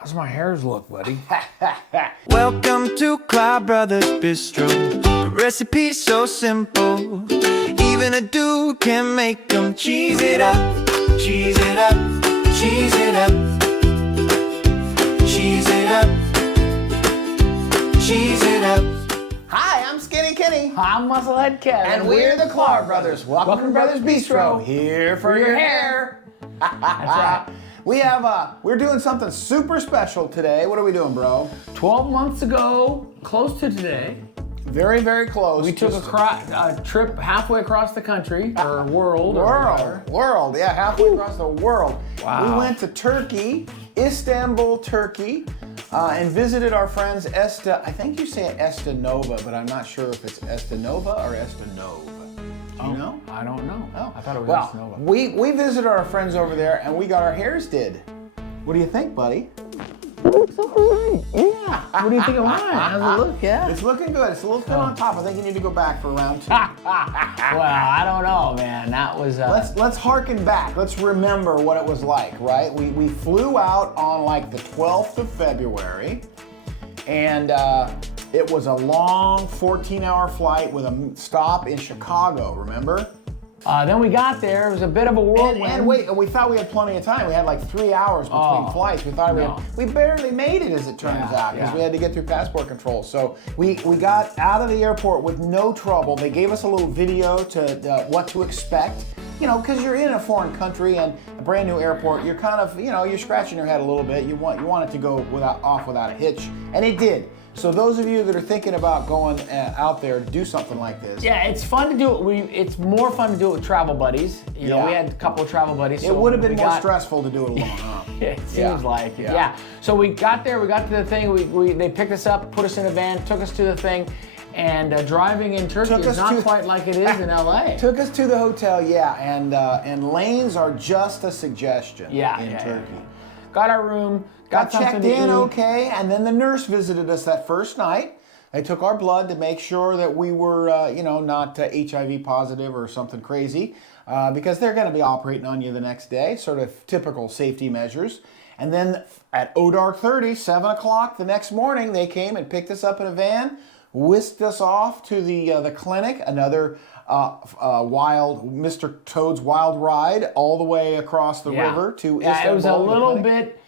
How's my hairs look, buddy? Welcome to Klar Bros Bistro. The recipe's so simple. Even a dude can make them cheese it up, cheese it up, cheese it up, cheese it up, cheese it up. Hi, I'm Skinny Kenny. I'm Musclehead Kevin. And we're the Klar Brothers. Welcome to Brothers Bistro. Here for your hair. That's right. We're doing something super special today. What are we doing, bro? 12 months ago, close to today, Very, very close. we took a trip halfway across the country, or world. World, yeah, halfway across the world. Wow. We went to Turkey, Istanbul, Turkey, and visited our friends I think you say it Estenove, but I'm not sure if it's Estenova or Estenove. Do you know? I don't know. Oh. I thought it was Well, Estenove. we visited our friends over there and we got our hairs did. What do you think, buddy? Yeah. What do you think of mine? How's it look? Yeah. It's looking good. It's a little thin on top. I think you need to go back for round 2. Well, I don't know, man. That was. Let's harken back. Let's remember what it was like, right? We flew out on like the 12th of February, and it was a long 14-hour flight with a stop in Chicago, remember? Then we got there. It was a bit of a whirlwind. And wait, we thought we had plenty of time. We had like 3 hours between flights. We thought we barely made it, as it turns out, because we had to get through passport control. So we got out of the airport with no trouble. They gave us a little video to what to expect. You know, because you're in a foreign country and a brand new airport, you're kind of, you're scratching your head a little bit. You want it to go off without a hitch, and it did. So those of you that are thinking about going out there to do something like this, yeah, it's fun to do it. It's more fun to do it with travel buddies. You know, we had a couple of travel buddies. It would have been more stressful to do it alone, huh? It seems like it. Yeah. So we got there. We got to the thing. They picked us up, put us in a van, took us to the thing. And driving in Turkey is not quite like it is in LA. Took us to the hotel, and lanes are just a suggestion in Turkey. Got our room, got checked in okay, and then the nurse visited us that first night. They took our blood to make sure that we were, not HIV positive or something crazy, because they're going to be operating on you the next day, sort of typical safety measures. And then at dark 30, 7 o'clock the next morning, they came and picked us up in a van, whisked us off to the clinic, another wild Mr. Toad's Wild Ride, all the way across the river to Istanbul. It was a little bit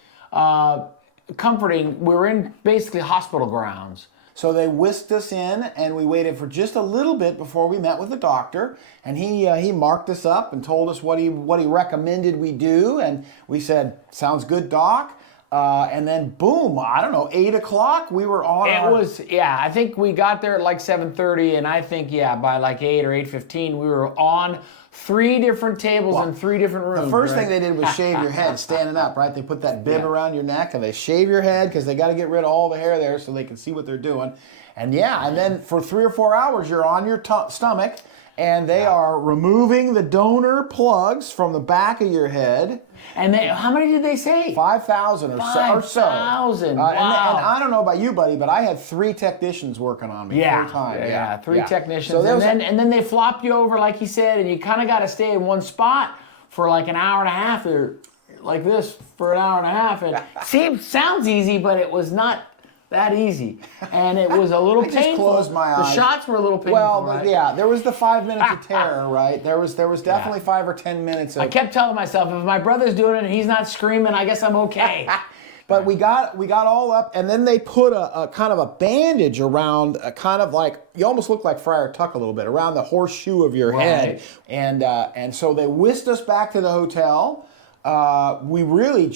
comforting. We were in basically hospital grounds. So they whisked us in, and we waited for just a little bit before we met with the doctor, and he marked us up and told us what he recommended we do, and we said, "Sounds good, doc." And then boom, I don't know, 8 o'clock, we were on. I think we got there at like 7:30, and I think, by like 8 or 8:15, we were on 3 different tables in 3 different rooms. The first thing they did was shave your head standing up, right? They put that bib around your neck, and they shave your head because they got to get rid of all the hair there so they can see what they're doing. And and then for 3 or 4 hours, you're on your stomach, and they are removing the donor plugs from the back of your head. And how many did they say? 5,000 or so. 5,000. Wow. And I don't know about you, buddy, but I had 3 technicians working on me full time. 3 technicians. So and then they flop you over, like he said, and you kind of got to stay in one spot for like an hour and a half, or like this for an hour and a half. And sounds easy, but it was not that easy, and it was a little painful. Just closed my eyes. The shots were a little painful. Well, right? there was the 5 minutes of terror, right? There was definitely 5 or 10 minutes. I kept telling myself, if my brother's doing it and he's not screaming, I guess I'm okay. But we got all up, and then they put a kind of a bandage around, kind of like, you almost look like Friar Tuck a little bit, around the horseshoe of your head, and so they whisked us back to the hotel. We really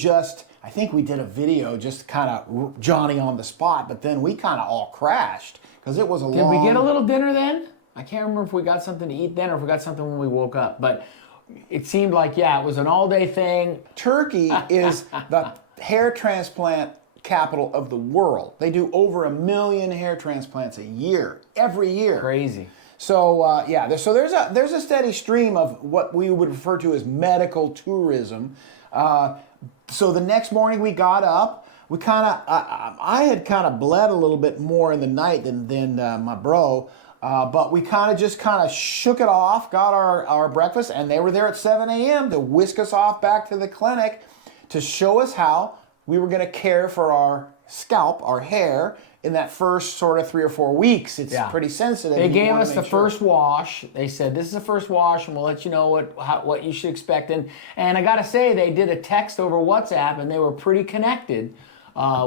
I think we did a video just kind of Johnny on the spot, but then we kind of all crashed because it was a long... Did we get a little dinner then? I can't remember if we got something to eat then or if we got something when we woke up, but it seemed like, it was an all-day thing. Turkey is the hair transplant capital of the world. They do over 1 million hair transplants a year, every year. Crazy. So there's a steady stream of what we would refer to as medical tourism. So the next morning we got up. We I had kind of bled a little bit more in the night than my bro. But we kind of shook it off, got our breakfast, and they were there at 7 a.m. to whisk us off back to the clinic to show us how we were going to care for our scalp, our hair, in that first sort of 3 or 4 weeks. It's pretty sensitive. They gave us the first wash. They said, this is the first wash, and we'll let you know what you should expect. And I got to say, they did a text over WhatsApp, and they were pretty connected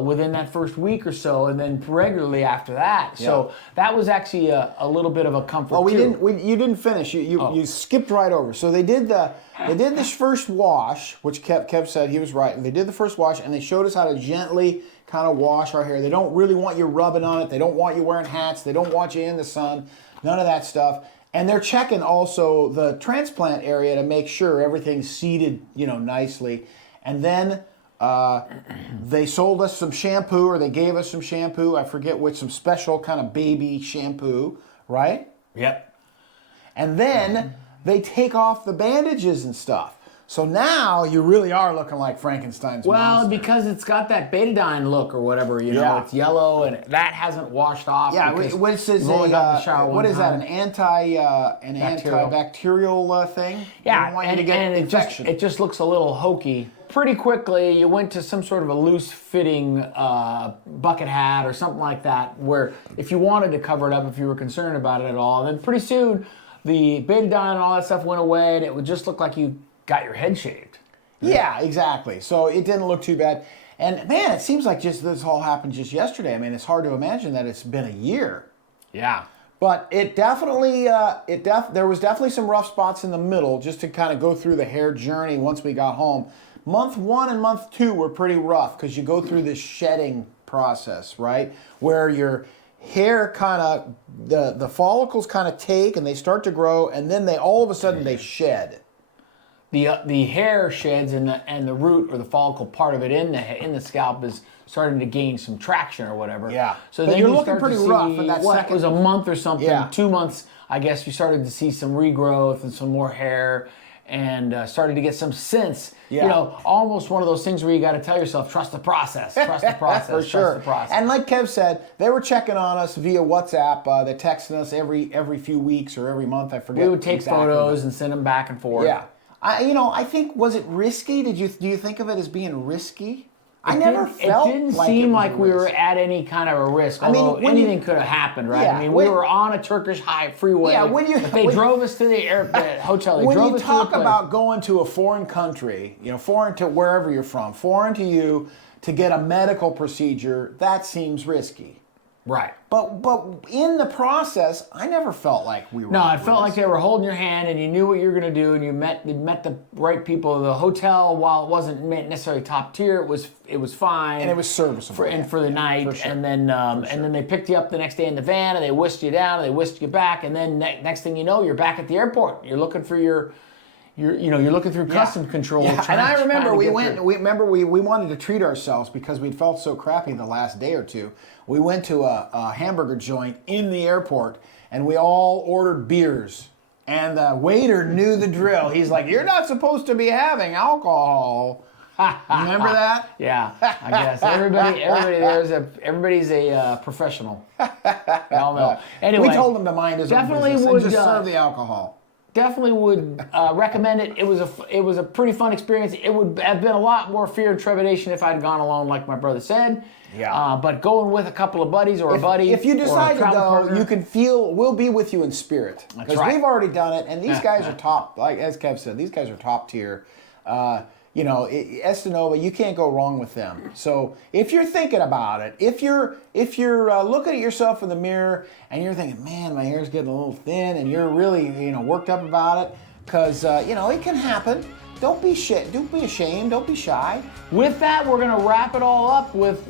within that first week or so, and then regularly after that. So that was actually a little bit of a comfort. Oh, you didn't finish. You skipped right over. So they did this first wash, which Kev said he was right. They did the first wash, and they showed us how to gently kind of wash our hair. They don't really want you rubbing on it. They don't want you wearing hats. They don't want you in the sun. None of that stuff. And they're checking also the transplant area to make sure everything's seated, nicely. And then they sold us some shampoo, or they gave us some shampoo. I forget which, some special kind of baby shampoo, right? Yep. And then they take off the bandages and stuff. So now you really are looking like Frankenstein's monster. Because it's got that betadine look or whatever, it's yellow and that hasn't washed off. Yeah, which is what is that? An antibacterial thing? Yeah, They don't want you to get infection. It just looks a little hokey. Pretty quickly, you went to some sort of a loose-fitting bucket hat or something like that, where if you wanted to cover it up, if you were concerned about it at all, then pretty soon the betadine and all that stuff went away, and it would just look like you got your head shaved. Yeah, exactly. So it didn't look too bad. And man, it seems like just this all happened just yesterday. I mean, it's hard to imagine that it's been a year. Yeah. But it definitely, there was definitely some rough spots in the middle, just to kind of go through the hair journey once we got home. Month 1 and month 2 were pretty rough because you go through this shedding process, right? Where your hair kind of, the follicles kind of take and they start to grow, and then all of a sudden they shed. The hair sheds, and the root or the follicle part of it in the scalp is starting to gain some traction or whatever. Yeah. So but then you're you looking start pretty to see, rough in that second. It was a month or something, Yeah. 2 months, I guess. You started to see some regrowth and some more hair, and started to get some sense. Yeah. Almost one of those things where you got to tell yourself, trust the process, trust the process, For sure. trust the process. And like Kev said, they were checking on us via WhatsApp. They're texting us every few weeks or every month. I forget. We would take exactly. photos and send them back and forth. Yeah. I think, was it risky? Do you think of it as being risky? I never felt it didn't like seem it was like a we were risk. at any kind of a risk. I mean, Although when anything could have happened, right? Yeah, I mean, we were on a Turkish freeway. Yeah, when you- they when- drove us to the hotel. They When drove you us talk to the place. about going to a foreign country, foreign to wherever you're from, foreign to you, to get a medical procedure, that seems risky. Right. But in the process, I never felt like we were. No, at it felt like risk. they were holding your hand, and you knew what you were going to do, and you met the right people. The hotel, while it wasn't necessarily top tier, it was fine, And it was serviceable. for the night. For sure. And then and then they picked you up the next day in the van, and they whisked you down, and they whisked you back, and then next thing you know, you're back at the airport. You're looking for you're looking through customs control. Yeah, trying- and I remember trying to get through. we wanted to treat ourselves because we'd felt so crappy the last day or two. We went to a hamburger joint in the airport, and we all ordered beers. And the waiter knew the drill. He's like, "You're not supposed to be having alcohol." Remember that? Yeah, I guess everybody's a professional. We all know. Anyway, we told him to mind his own definitely business would and just serve the alcohol. Definitely would recommend it. It was a pretty fun experience. It would have been a lot more fear and trepidation if I'd gone alone, like my brother said. Yeah. But going with a couple of buddies or a buddy. If you decide to or a travel go, partner, you can feel we'll be with you in spirit. Because right. we've already done it, and these guys are top. Like as Kev said, these guys are top tier. Estenove, you can't go wrong with them. So if you're thinking about it, if you're looking at yourself in the mirror and you're thinking, man, my hair's getting a little thin, and you're really worked up about it, because it can happen. Don't be ashamed. Don't be shy. With that, we're gonna wrap it all up with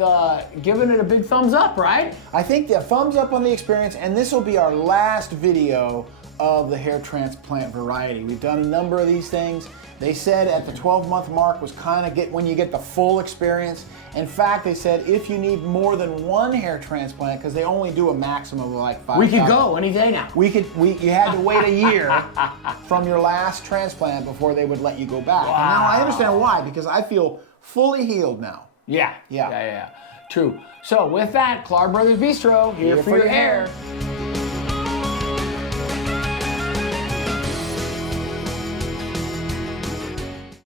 giving it a big thumbs up, right? I think the thumbs up on the experience, and this will be our last video of the hair transplant variety. We've done a number of these things. They said at the 12-month mark was kind of when you get the full experience. In fact, they said if you need more than one hair transplant, because they only do a maximum of like 5. We could go any day now. You had to wait a year from your last transplant before they would let you go back. Wow. And now I understand why, because I feel fully healed now. Yeah. True. So with that, Klar Bros Bistro, here for your hair.